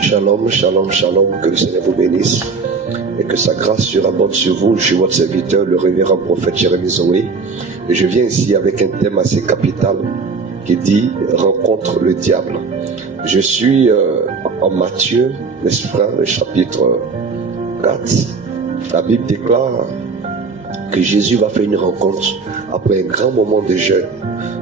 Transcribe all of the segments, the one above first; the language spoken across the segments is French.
Shalom, shalom, shalom, que le Seigneur vous bénisse et que sa grâce surabonde sur vous. Je suis votre serviteur, le révérend prophète Jérémie Zoé, et je viens ici avec un thème assez capital qui dit « Rencontre le diable ». Je suis en Matthieu, n'est-ce pas, le chapitre 4. La Bible déclare que Jésus va faire une rencontre après un grand moment de jeûne.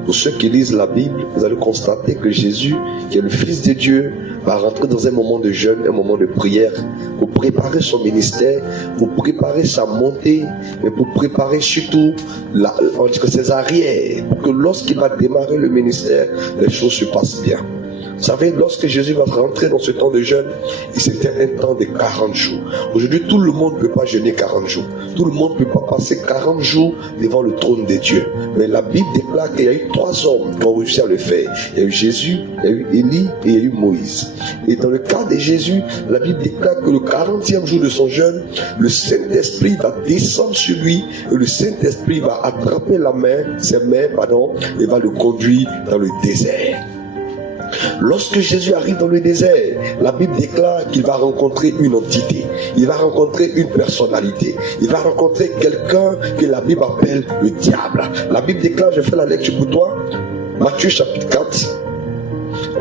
Pour ceux qui lisent la Bible, vous allez constater que Jésus, qui est le Fils de Dieu, va rentrer dans un moment de jeûne, un moment de prière, pour préparer son ministère, pour préparer sa montée, mais pour préparer surtout ses arrières, pour que lorsqu'il va démarrer le ministère, les choses se passent bien. Vous savez, lorsque Jésus va rentrer dans ce temps de jeûne, c'était un temps de 40 jours. Aujourd'hui, tout le monde ne peut pas jeûner 40 jours. Tout le monde ne peut pas passer 40 jours devant le trône de Dieu. Mais la Bible déclare qu'il y a eu 3 hommes qui ont réussi à le faire. Il y a eu Jésus, il y a eu Élie et il y a eu Moïse. Et dans le cas de Jésus, la Bible déclare que le 40e jour de son jeûne, le Saint-Esprit va descendre sur lui et le Saint-Esprit va attraper ses mains, et va le conduire dans le désert. Lorsque Jésus arrive dans le désert, la Bible déclare qu'il va rencontrer une entité, il va rencontrer une personnalité, il va rencontrer quelqu'un que la Bible appelle le diable. La Bible déclare, je fais la lecture pour toi, Matthieu chapitre 4.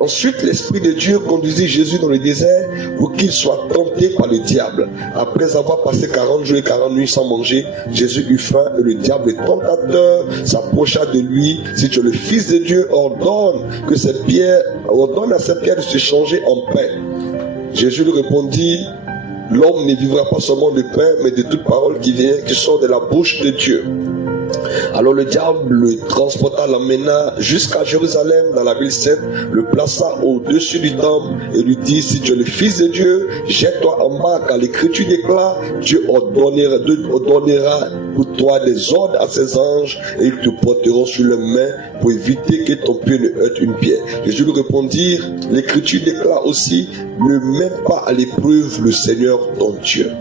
Ensuite, l'Esprit de Dieu conduisit Jésus dans le désert pour qu'il soit tenté par le diable. Après avoir passé 40 jours et 40 nuits sans manger, Jésus eut faim et le diable, le tentateur, s'approcha de lui. Si tu es le Fils de Dieu, ordonne à cette pierre de se changer en pain. Jésus lui répondit, l'homme ne vivra pas seulement de pain, mais de toute parole qui sort de la bouche de Dieu. Alors le diable le transporta, l'emmena jusqu'à Jérusalem dans la ville sainte, le plaça au-dessus du temple et lui dit, si tu es le Fils de Dieu, jette-toi en bas, car l'Écriture déclare, Dieu ordonnera pour toi des ordres à ses anges et ils te porteront sur les mains pour éviter que ton pied ne heurte une pierre. Jésus lui répondit, l'Écriture déclare aussi, ne mets pas à l'épreuve le Seigneur ton Dieu.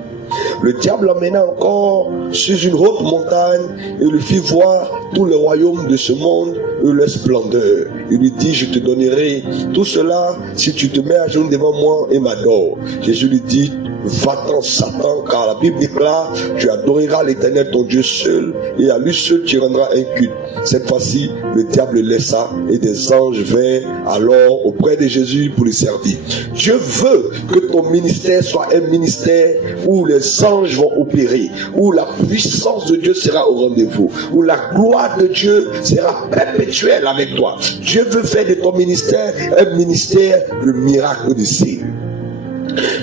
Le diable l'emmena encore sur une haute montagne et lui fit voir tous les royaumes de ce monde et leur splendeur. Il lui dit, je te donnerai tout cela si tu te mets à genoux devant moi et m'adores. Jésus lui dit, va-t'en Satan, car la Bible déclare, tu adoreras l'Éternel ton Dieu seul et à lui seul tu rendras un culte. Cette fois-ci, le diable le laissa et des anges vinrent alors auprès de Jésus pour lui servir. Dieu veut que ton ministère soit un ministère où les anges vont opérer, où la puissance de Dieu sera au rendez-vous, où la gloire de Dieu sera perpétuelle avec toi. Dieu veut faire de ton ministère un ministère de miracle de signes.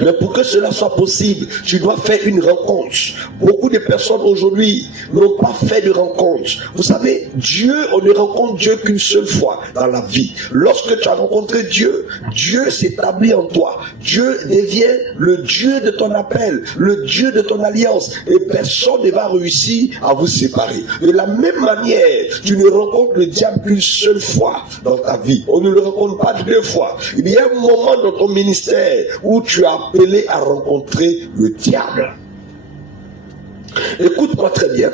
Mais pour que cela soit possible, tu dois faire une rencontre. Beaucoup de personnes aujourd'hui n'ont pas fait de rencontre. Vous savez, Dieu, on ne rencontre Dieu qu'une seule fois dans la vie. Lorsque tu as rencontré Dieu, Dieu s'établit en toi. Dieu devient le Dieu de ton appel, le Dieu de ton alliance. Et personne ne va réussir à vous séparer. De la même manière, tu ne rencontres le diable qu'une seule fois dans ta vie. On ne le rencontre pas 2 fois. Il y a un moment dans ton ministère où tu es appelé à rencontrer le diable. Écoute-moi très bien.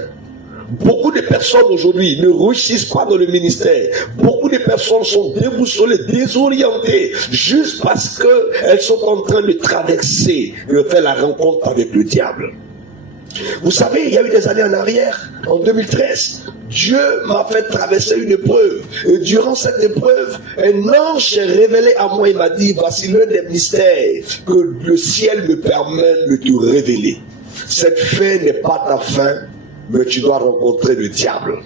Beaucoup de personnes aujourd'hui ne réussissent pas dans le ministère. Beaucoup de personnes sont déboussolées, désorientées, juste parce qu'elles sont en train de traverser, de faire la rencontre avec le diable. Vous savez, il y a eu des années en arrière, en 2013, Dieu m'a fait traverser une épreuve. Et durant cette épreuve, un ange s'est révélé à moi et m'a dit, voici l'un des mystères que le ciel me permet de te révéler. Cette fin n'est pas ta fin, mais tu dois rencontrer le diable.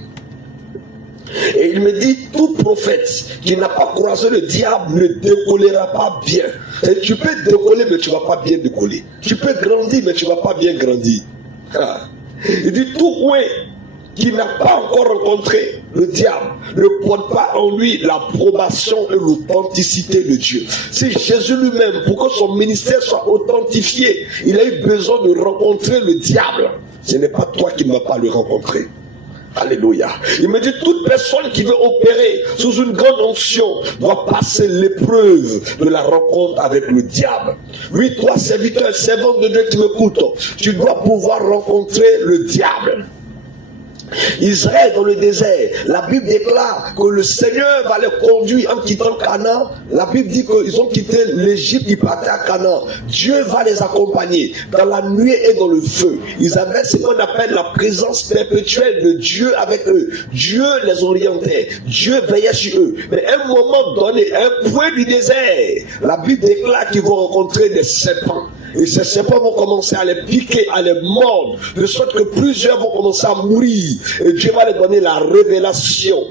Et il me dit, tout prophète qui n'a pas croisé le diable ne décollera pas bien. Et tu peux décoller, mais tu ne vas pas bien décoller. Tu peux grandir, mais tu ne vas pas bien grandir. Il dit, tout roi qui n'a pas encore rencontré le diable ne porte pas en lui l'approbation et l'authenticité de Dieu. C'est Jésus lui-même, pour que son ministère soit authentifié, il a eu besoin de rencontrer le diable. Ce n'est pas toi qui ne vas pas le rencontrer. Alléluia. Il me dit, toute personne qui veut opérer sous une grande onction doit passer l'épreuve de la rencontre avec le diable. Oui, toi, serviteur, servant de Dieu qui m'écoute, tu dois pouvoir rencontrer le diable. Israël dans le désert, la Bible déclare que le Seigneur va les conduire en quittant Canaan. La Bible dit qu'ils ont quitté l'Égypte, ils partaient à Canaan. Dieu va les accompagner dans la nuée et dans le feu. Ils avaient ce qu'on appelle la présence perpétuelle de Dieu avec eux. Dieu les orientait, Dieu veillait sur eux. Mais à un moment donné, à un point du désert, la Bible déclare qu'ils vont rencontrer des serpents. Et ces serpents vont commencer à les piquer, à les mordre, de sorte que plusieurs vont commencer à mourir. Et Dieu va leur donner la révélation.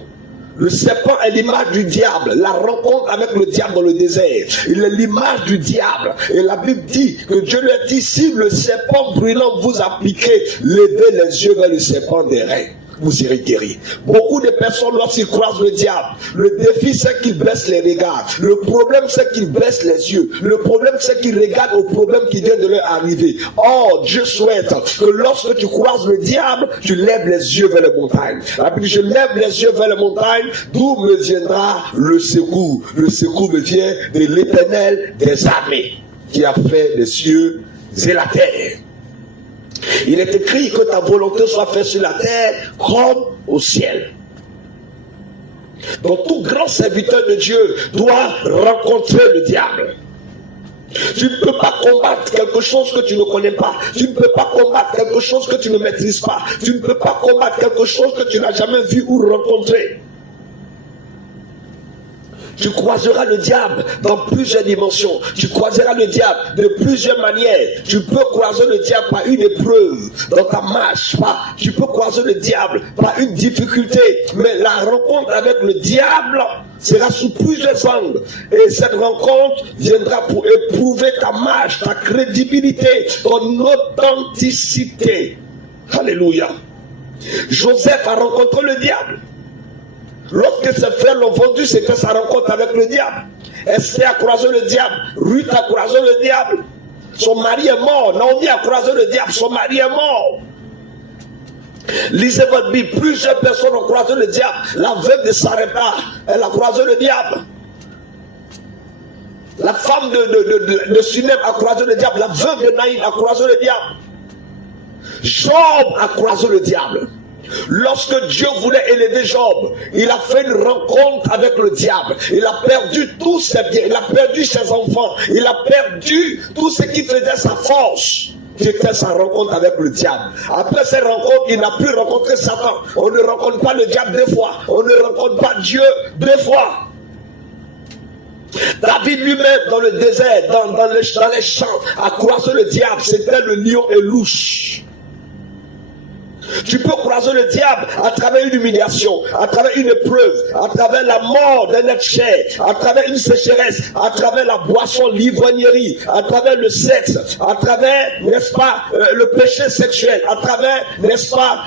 Le serpent est l'image du diable. La rencontre avec le diable dans le désert, il est l'image du diable. Et la Bible dit que Dieu lui a dit, si le serpent brûlant vous a piqué, levez les yeux vers le serpent des reins. Vous serez guéris. Beaucoup de personnes, lorsqu'ils croisent le diable, le défi c'est qu'ils baissent les regards. Le problème c'est qu'ils baissent les yeux. Le problème c'est qu'ils regardent au problème qui vient de leur arriver. Or, Dieu souhaite que lorsque tu croises le diable, tu lèves les yeux vers les montagnes. La Bible dit, je lève les yeux vers les montagnes, d'où me viendra le secours. Le secours me vient de l'Éternel des armées, qui a fait les cieux et la terre. Il est écrit que ta volonté soit faite sur la terre comme au ciel. Donc tout grand serviteur de Dieu doit rencontrer le diable. Tu ne peux pas combattre quelque chose que tu ne connais pas. Tu ne peux pas combattre quelque chose que tu ne maîtrises pas. Tu ne peux pas combattre quelque chose que tu n'as jamais vu ou rencontré. Tu croiseras le diable dans plusieurs dimensions. Tu croiseras le diable de plusieurs manières. Tu peux croiser le diable par une épreuve dans ta marche. Tu peux croiser le diable par une difficulté. Mais la rencontre avec le diable sera sous plusieurs angles. Et cette rencontre viendra pour éprouver ta marche, ta crédibilité, ton authenticité. Alléluia. Joseph a rencontré le diable. Lorsque ses frères l'ont vendu, c'était sa rencontre avec le diable. Esther a croisé le diable. Ruth a croisé le diable. Son mari est mort. Naomi a croisé le diable. Son mari est mort. Lisez votre Bible. Plusieurs personnes ont croisé le diable. La veuve de Sarepta, elle a croisé le diable. La femme de Sunem a croisé le diable. La veuve de Naïm a croisé le diable. Job a croisé le diable. Lorsque Dieu voulait élever Job, il a fait une rencontre avec le diable. Il a perdu tous ses biens, il a perdu ses enfants, il a perdu tout ce qui faisait sa force. C'était sa rencontre avec le diable. Après cette rencontre, il n'a plus rencontré Satan. On ne rencontre pas le diable deux fois. On ne rencontre pas Dieu deux fois. David lui-même dans le désert, dans les champs, a croisé le diable. C'était le lion et l'ouche. Tu peux croiser le diable à travers une humiliation, à travers une épreuve, à travers la mort d'un être cher, à travers une sécheresse, à travers la boisson, l'ivrognerie, à travers le sexe, à travers, n'est-ce pas, le péché sexuel, à travers, n'est-ce pas,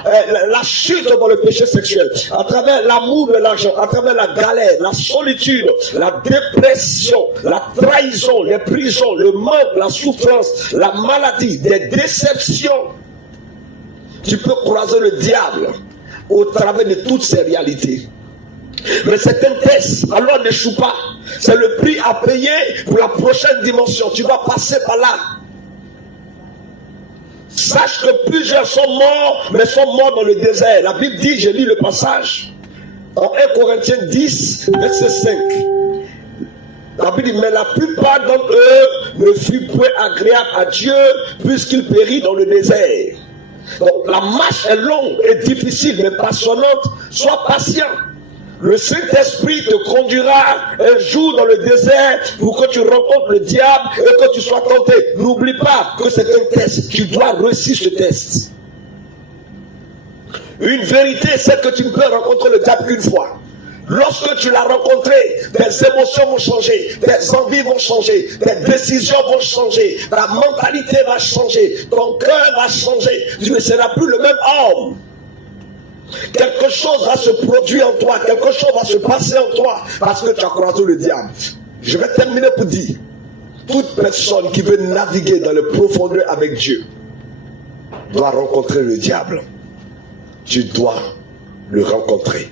la chute dans le péché sexuel, à travers l'amour de l'argent, à travers la galère, la solitude, la dépression, la trahison, les prisons, le manque, la souffrance, la maladie, des déceptions. Tu peux croiser le diable au travers de toutes ces réalités. Mais c'est un test, alors n'échoue pas. C'est le prix à payer pour la prochaine dimension. Tu vas passer par là. Sache que plusieurs sont morts, mais sont morts dans le désert. La Bible dit, je lis le passage, en 1 Corinthiens 10, verset 5. La Bible dit, mais la plupart d'entre eux ne furent point agréables à Dieu, puisqu'ils périrent dans le désert. Donc la marche est longue et difficile mais passionnante. Sois patient. Le Saint-Esprit te conduira un jour dans le désert pour que tu rencontres le diable et que tu sois tenté. N'oublie pas que c'est un test. Tu dois réussir ce test. Une vérité, c'est que tu ne peux rencontrer le diable qu'une fois. Lorsque tu l'as rencontré, tes émotions vont changer, tes envies vont changer, tes décisions vont changer, ta mentalité va changer, ton cœur va changer, tu ne seras plus le même homme. Quelque chose va se produire en toi, quelque chose va se passer en toi, parce que tu as croisé le diable. Je vais terminer pour dire, toute personne qui veut naviguer dans les profondeurs avec Dieu doit rencontrer le diable. Tu dois le rencontrer.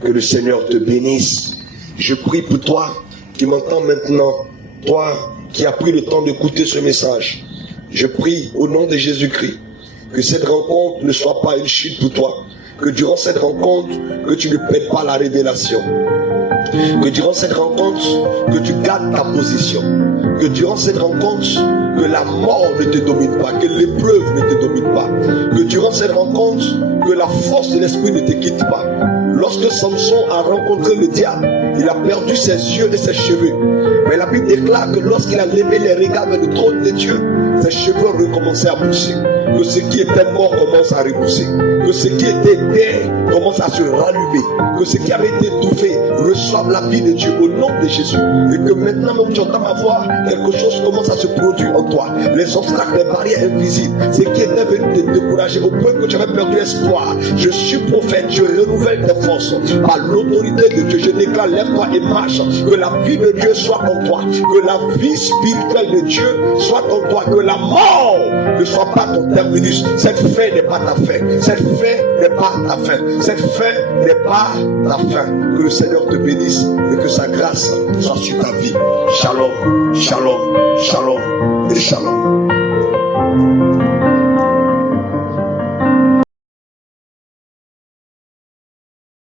Que le Seigneur te bénisse. Je prie pour toi qui m'entends maintenant, toi qui as pris le temps d'écouter ce message. Je prie au nom de Jésus-Christ que cette rencontre ne soit pas une chute pour toi, que durant cette rencontre, que tu ne perdes pas la révélation. Que durant cette rencontre, que tu gardes ta position. Que durant cette rencontre, que la mort ne te domine pas, que l'épreuve ne te domine pas. Que durant cette rencontre, que la force de l'esprit ne te quitte pas. Lorsque Samson a rencontré le diable, il a perdu ses yeux et ses cheveux. Mais la Bible déclare que lorsqu'il a levé les regards vers le trône de Dieu, ses cheveux recommençaient à pousser. Que ce qui était mort commence à repousser. Que ce qui était terre commence à se rallumer. Que ce qui avait été étouffé reçoive la vie de Dieu au nom de Jésus. Et que maintenant même tu entends ma voix, quelque chose commence à se produire en toi. Les obstacles, les barrières invisibles, ce qui était venu te décourager au point que tu avais perdu espoir. Je suis prophète, je renouvelle tes forces. Par l'autorité de Dieu, je déclare, lève-toi et marche. Que la vie de Dieu soit en toi. Que la vie spirituelle de Dieu soit en toi. Que la mort ne soit pas ton terminus. Cette fin n'est pas ta fin. Cette fin n'est pas ta fin. Cette fin n'est pas ta fin. Que le Seigneur te bénisse et que sa grâce soit sur ta vie. Shalom, shalom, shalom et shalom.